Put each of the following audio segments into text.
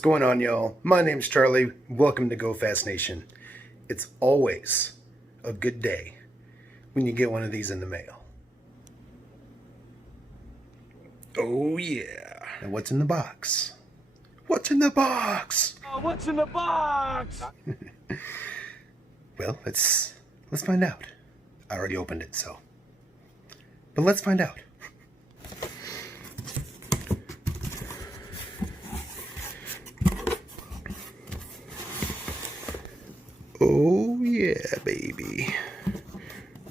What's going on, y'all? My name's Charlie. Welcome to Go Fast Nation. It's always a good day when you get one of these in the mail. Oh yeah. And what's in the box? What's in the box? What's in the box? Well, let's find out. I already opened it, but let's find out. Oh yeah, baby.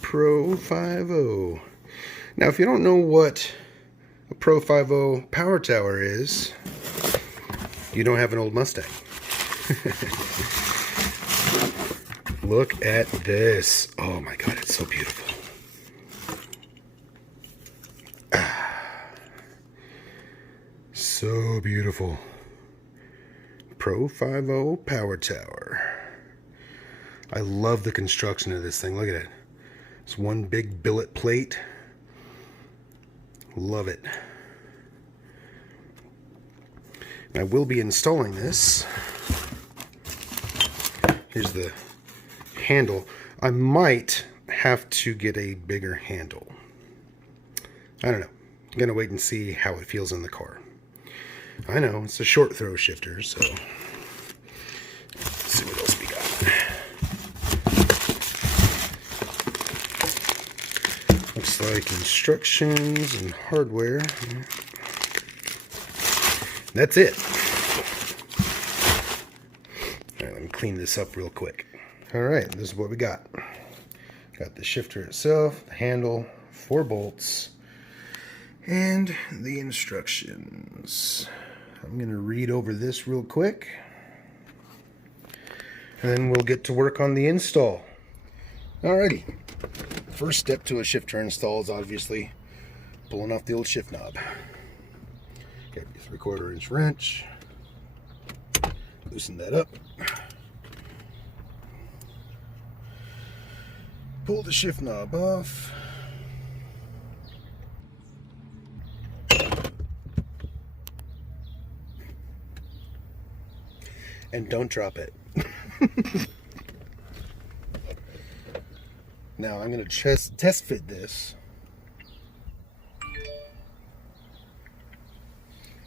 Pro 5.0. Now, if you don't know what a Pro 5.0 power tower is, you don't have an old Mustang. Look at this. Oh my God, it's so beautiful. So beautiful. Pro 5.0 power tower. I love the construction of this thing. Look at it. It's one big billet plate. Love it. I will be installing this. Here's the handle. I might have to get a bigger handle. I don't know. I'm gonna wait and see how it feels in the car. I know it's a short throw shifter, so let's see what else we got. Looks like instructions and hardware. That's it. All right, let me clean this up real quick. All right, this is what we got. Got the shifter itself, the handle, 4 bolts, and the instructions. I'm going to read over this real quick, and then we'll get to work on the install. Alrighty. First step to a shifter install is obviously pulling off the old shift knob. Got your 3/4 inch wrench. Loosen that up. Pull the shift knob off. And don't drop it. Now I'm going to test fit this.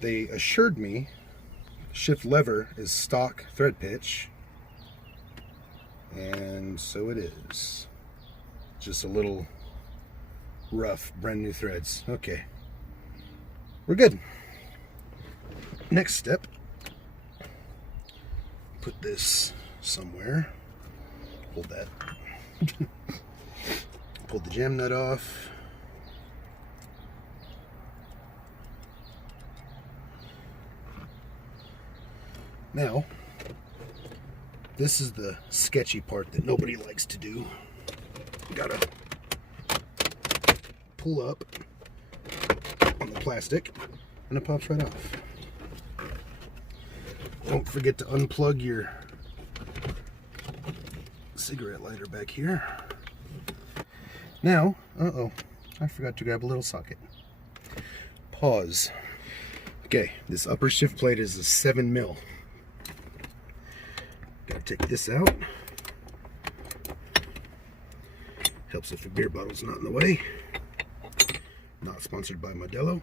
They assured me shift lever is stock thread pitch, and so it is. Just a little rough, brand new threads. Okay, we're good. Next step, put this somewhere. Hold that. Pull the jam nut off. Now, this is the sketchy part that nobody likes to do. You gotta pull up on the plastic and it pops right off. Don't forget to unplug your cigarette lighter back here. Now, I forgot to grab a little socket. Pause. Okay, this upper shift plate is a 7 mil. Gotta take this out. Helps if the beer bottle's not in the way. Not sponsored by Modelo,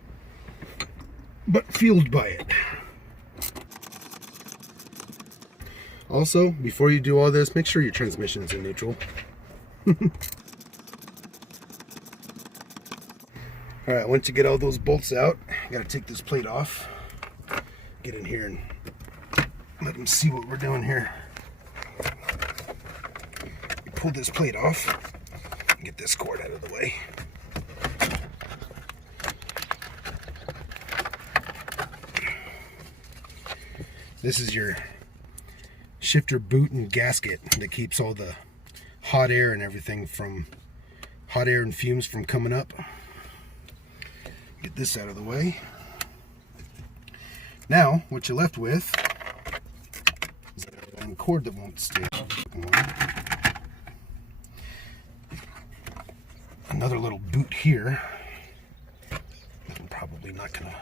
but fueled by it. Also, before you do all this, make sure your transmission's in neutral. Alright, once you get all those bolts out, you gotta take this plate off. Get in here and let them see what we're doing here. You pull this plate off and get this cord out of the way. This is your shifter boot and gasket that keeps all the hot air and everything from hot air and fumes from coming up. Get this out of the way. Now, what you're left with is a cord that won't stay on. Another little boot here that I'm probably not gonna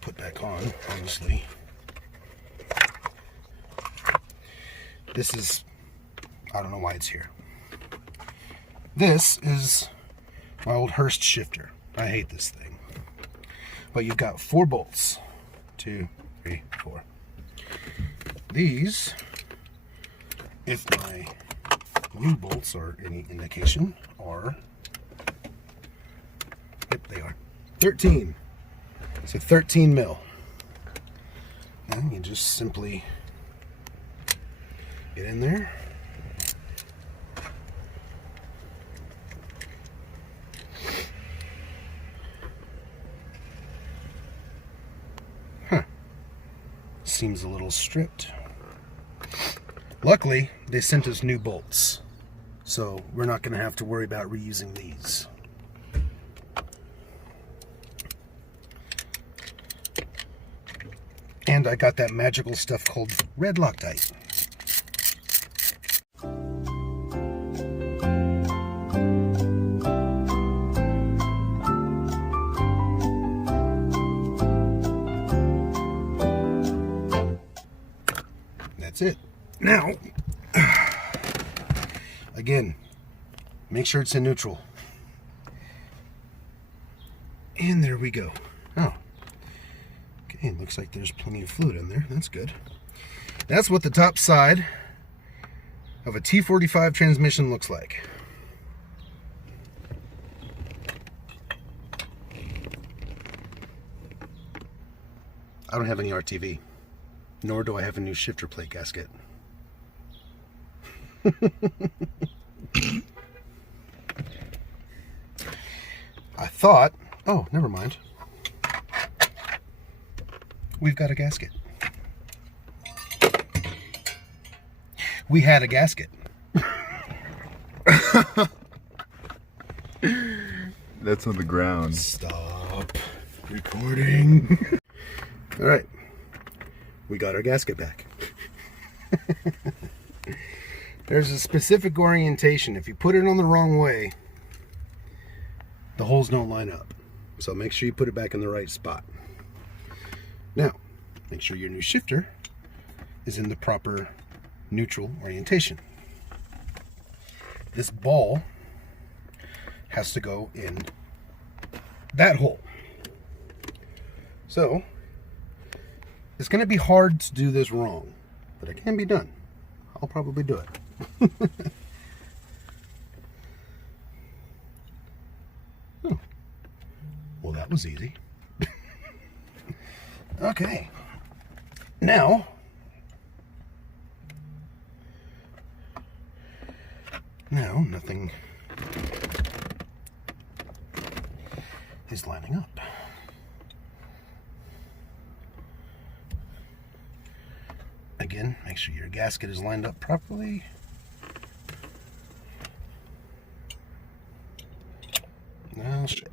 put back on, honestly. This is, I don't know why it's here. This is my old Hirst shifter. I hate this thing. But you've got 4 bolts. 2, 3, 4. These, if my new bolts are any indication, are, yep, they are 13. So 13 mil. And you just simply get in there. Seems a little stripped. Luckily, they sent us new bolts, so we're not going to have to worry about reusing these. And I got that magical stuff called red Loctite. That's it. Now, again, make sure it's in neutral. And there we go. Oh, okay, looks like there's plenty of fluid in there. That's good. That's what the top side of a T45 transmission looks like. I don't have any RTV. Nor do I have a new shifter plate gasket. I thought, oh, never mind. We've got a gasket. We had a gasket. That's on the ground. Stop recording. All right. We got our gasket back. There's a specific orientation. If you put it on the wrong way, the holes don't line up. So make sure you put it back in the right spot. Now, make sure your new shifter is in the proper neutral orientation. This ball has to go in that hole. So, it's going to be hard to do this wrong, but it can be done. I'll probably do it. Oh. Well, that was easy. Okay. Now, nothing is lining up. Again, make sure your gasket is lined up properly. Now, shit.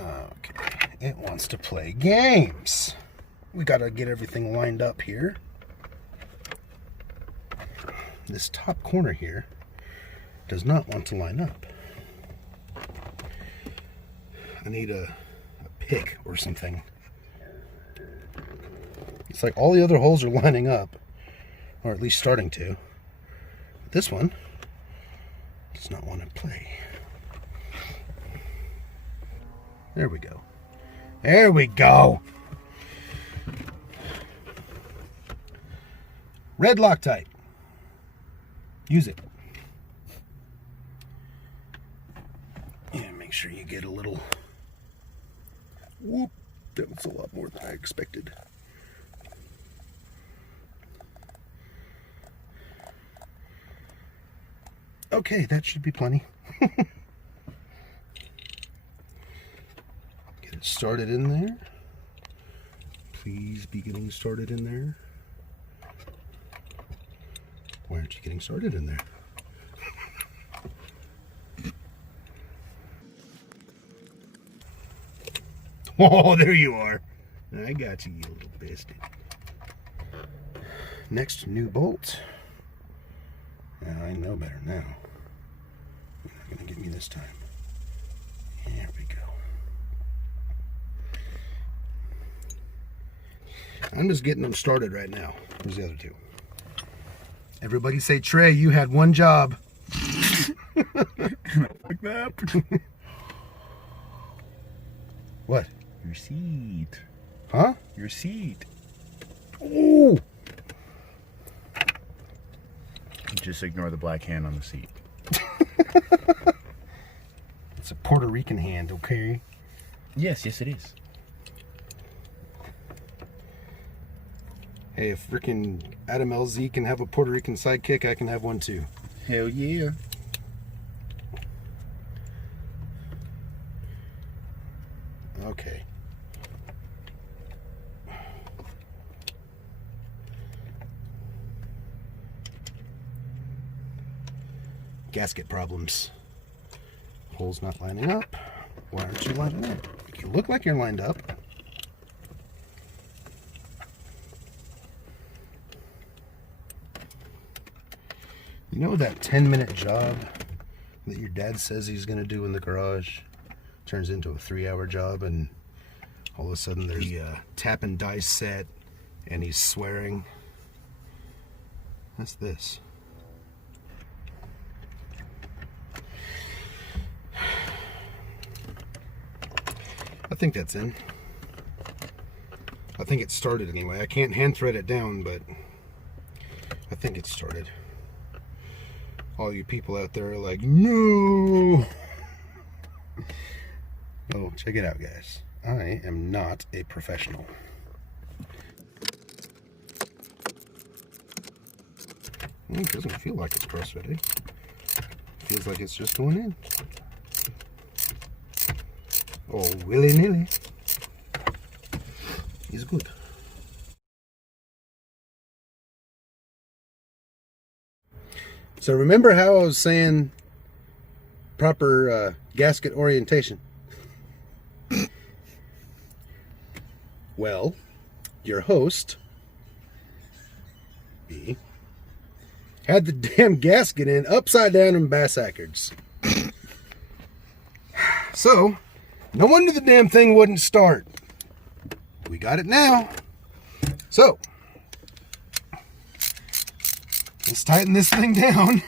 Okay, it wants to play games. We gotta get everything lined up here. This top corner here does not want to line up. I need a pick or something. It's like all the other holes are lining up, or at least starting to. But this one does not want to play. There we go. There we go. Red Loctite. Use it. Yeah, make sure you get a little... Whoop, that was a lot more than I expected. Okay, that should be plenty. Get it started in there. Please be getting started in there. Why aren't you getting started in there? Oh, there you are. I got you, you little bastard. Next new bolt Now, I know better now. You're not going to get me this time. Here we go. I'm just getting them started right now. Where's the other two? Everybody say, Trey, you had one job. Like that. What? Your seat. Huh? Your seat. Ooh! Just ignore the black hand on the seat. It's a Puerto Rican hand, okay? Yes, it is. Hey, if freaking Adam LZ can have a Puerto Rican sidekick, I can have one too. Hell yeah. Okay. Gasket problems. Holes not lining up. Why aren't you lining up? You look like you're lined up. You know that 10-minute job that your dad says he's going to do in the garage turns into a 3-hour job, and all of a sudden there's a tap and dice set and he's swearing? That's this. I think that's in. I think it started anyway. I can't hand thread it down, but I think it started. All you people out there are like, no! Oh, check it out, guys. I am not a professional. It doesn't feel like it's cross-fitting. It feels like it's just going in. Oh, willy-nilly. He's good. So remember how I was saying proper gasket orientation? Well, your host, B, had the damn gasket in upside down and backwards. So, no wonder the damn thing wouldn't start. We got it now. So, let's tighten this thing down.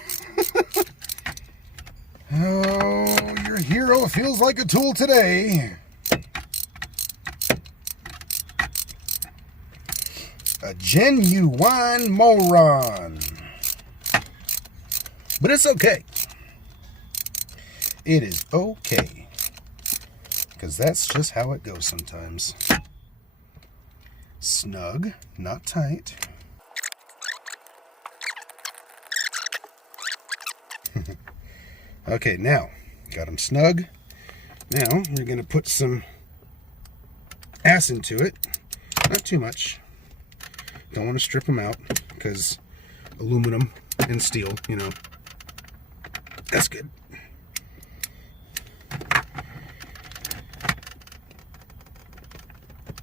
Oh, your hero feels like a tool today. A genuine moron. But it's okay. It is okay. Because that's just how it goes sometimes. Snug, not tight. Okay, now, got them snug. Now, we're going to put some ass into it. Not too much. Don't want to strip them out, because aluminum and steel, you know. That's good.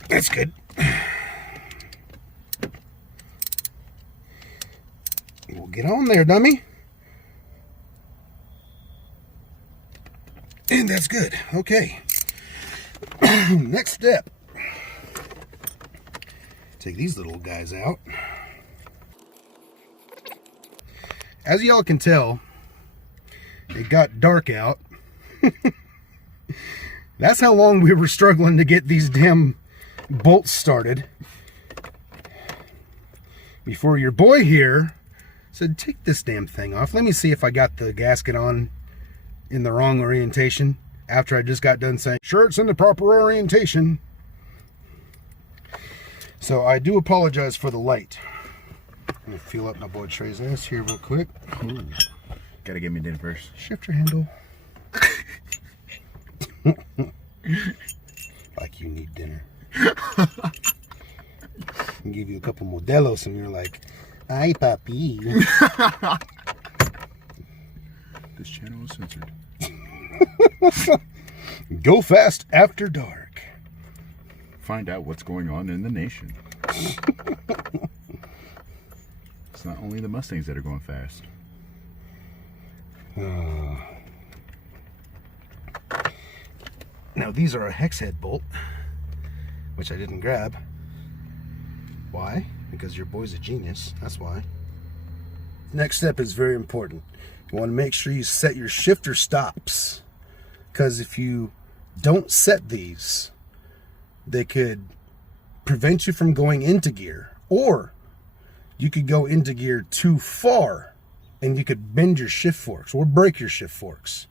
That's good. We'll get on there, dummy. And that's good. Okay. Next step. Take these little guys out. As y'all can tell, it got dark out. That's how long we were struggling to get these damn bolts started. Before your boy here said, take this damn thing off. Let me see if I got the gasket on in the wrong orientation, after I just got done saying, sure, it's in the proper orientation. So I do apologize for the light. I'm gonna feel up my boy Trey's ass here real quick. Ooh. Gotta get me dinner first. Shift your handle. Like you need dinner. I'll give you a couple modelos and you're like, ay papi. This channel is censored. Go fast after dark. Find out what's going on in the nation. It's not only the Mustangs that are going fast. Now these are a hex head bolt, which I didn't grab. Why? Because your boy's a genius. That's why. Next step is very important. You want to make sure you set your shifter stops. Because if you don't set these, they could prevent you from going into gear. Or you could go into gear too far and you could bend your shift forks or break your shift forks.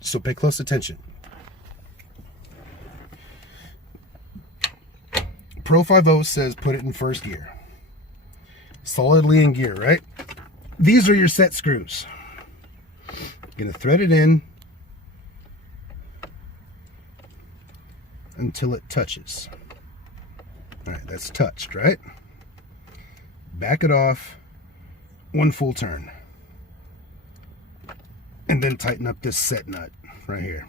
So pay close attention. Pro 50 says put it in first gear. Solidly in gear, right? These are your set screws. You're gonna thread it in until it touches. All right, that's touched, right? Back it off one full turn. And then tighten up this set nut right here.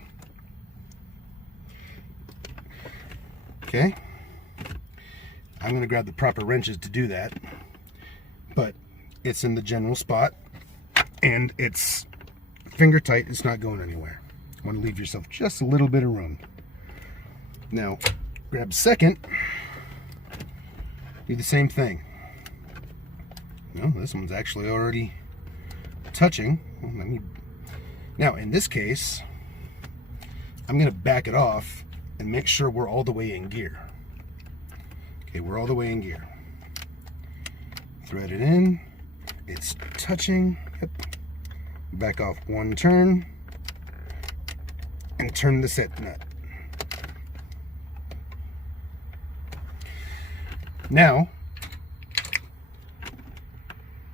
Okay. I'm going to grab the proper wrenches to do that, but it's in the general spot and it's finger tight. It's not going anywhere. You want to leave yourself just a little bit of room. Now, grab second, do the same thing. No, this one's actually already touching. Now, in this case, I'm going to back it off and make sure we're all the way in gear. Okay, we're all the way in gear. Thread it in. It's touching. Yep. Back off one turn. And turn the set nut. Now,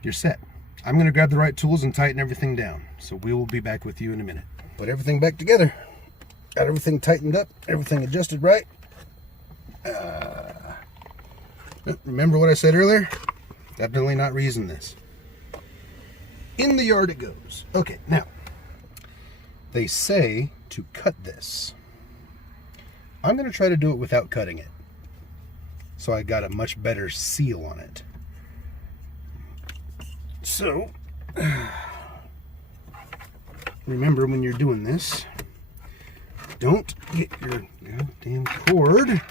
you're set. I'm going to grab the right tools and tighten everything down. So we will be back with you in a minute. Put everything back together. Got everything tightened up. Everything adjusted right. Remember what I said earlier? Definitely not reusing this. In the yard it goes. Okay, now, they say to cut this. I'm going to try to do it without cutting it. So I got a much better seal on it. So, remember when you're doing this, don't get your goddamn cord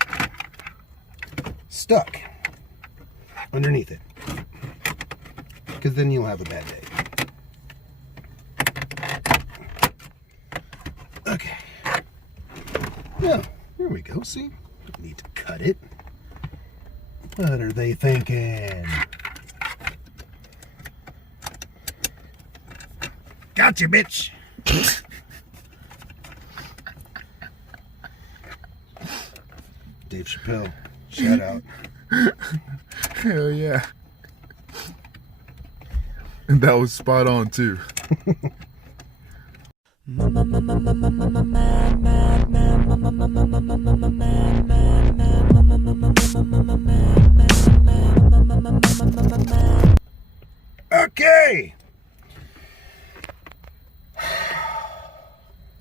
stuck underneath it, because then you'll have a bad day. Okay. Now, here we go. See? Don't need to cut it. What are they thinking? Gotcha, bitch! Dave Chappelle, shout out. Hell yeah. And that was spot on too. Okay!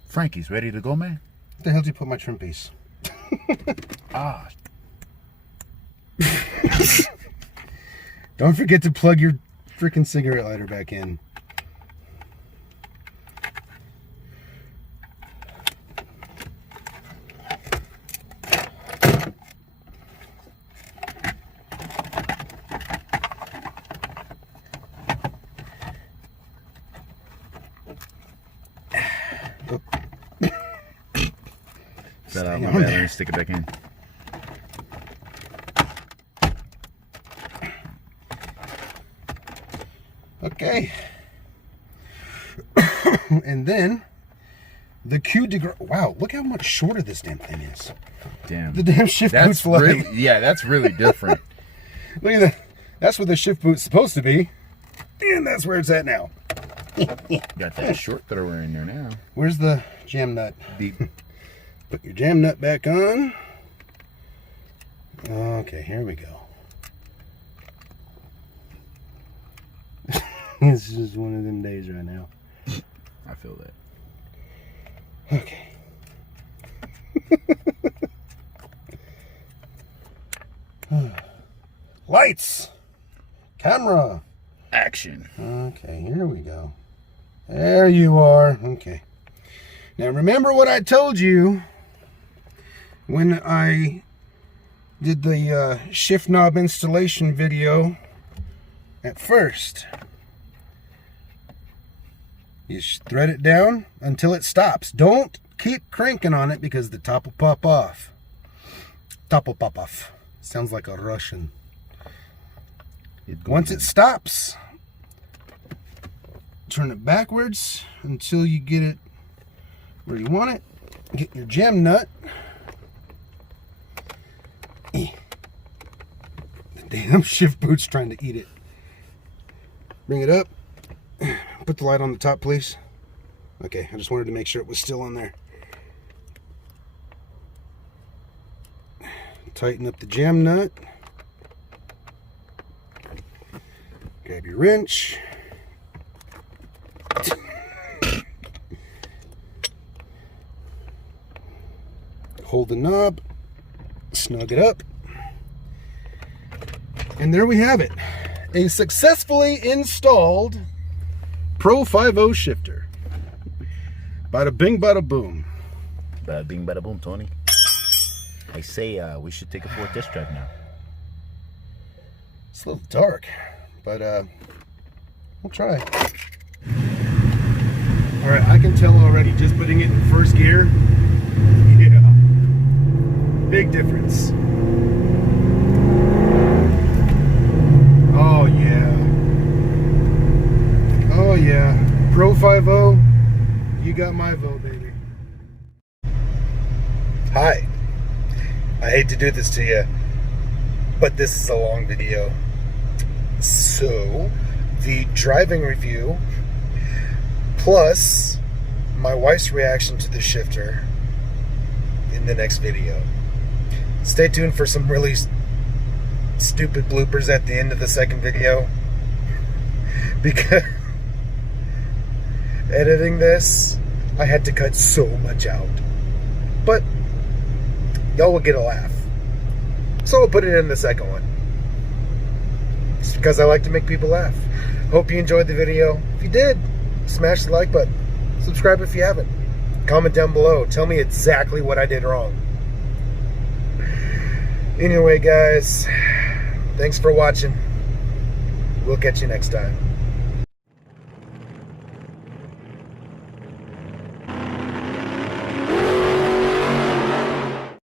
Frankie's ready to go, man? Where the hell did you put my trim piece? Ah. Don't forget to plug your freaking cigarette lighter back in. Set out my battery and stick it back in. Okay. And then the Q degrade. Wow, look how much shorter this damn thing is. Damn. The damn shift boot's really, like. yeah, that's really different. Look at that. That's where the shift boot's supposed to be. And that's where it's at now. Got that short thrower in there now. Where's the jam nut? Deep. Put your jam nut back on. Okay, here we go. It's just one of them days right now. I feel that. Okay. Lights! Camera! Action. Okay, here we go. There you are. Okay. Now remember what I told you when I did the shift knob installation video at first. You thread it down until it stops. Don't keep cranking on it because the top will pop off. Top will pop off. Sounds like a Russian. Once it stops, turn it backwards until you get it where you want it. Get your gem nut. The damn shift boot's trying to eat it. Bring it up. Put the light on the top, please. Okay, I just wanted to make sure it was still on there. Tighten up the gem nut. Grab your wrench. Hold the knob. Snug it up. And there we have it. A successfully installed Pro 5.0 shifter. Bada bing, bada boom. Bada bing, bada boom, Tony. I say we should take it for a test drive now. It's a little dark, but we'll try. All right, I can tell already just putting it in first gear. Yeah, big difference. Oh yeah. Oh yeah. Pro 5.0, you got my vote, baby. Hi. I hate to do this to you, but this is a long video. So, the driving review plus my wife's reaction to the shifter in the next video. Stay tuned for some really stupid bloopers at the end of the second video, because editing this, I had to cut so much out. But y'all will get a laugh. So I'll put it in the second one. It's because I like to make people laugh. Hope you enjoyed the video. If you did, smash the like button. Subscribe if you haven't. Comment down below. Tell me exactly what I did wrong. Anyway, guys, thanks for watching. We'll catch you next time.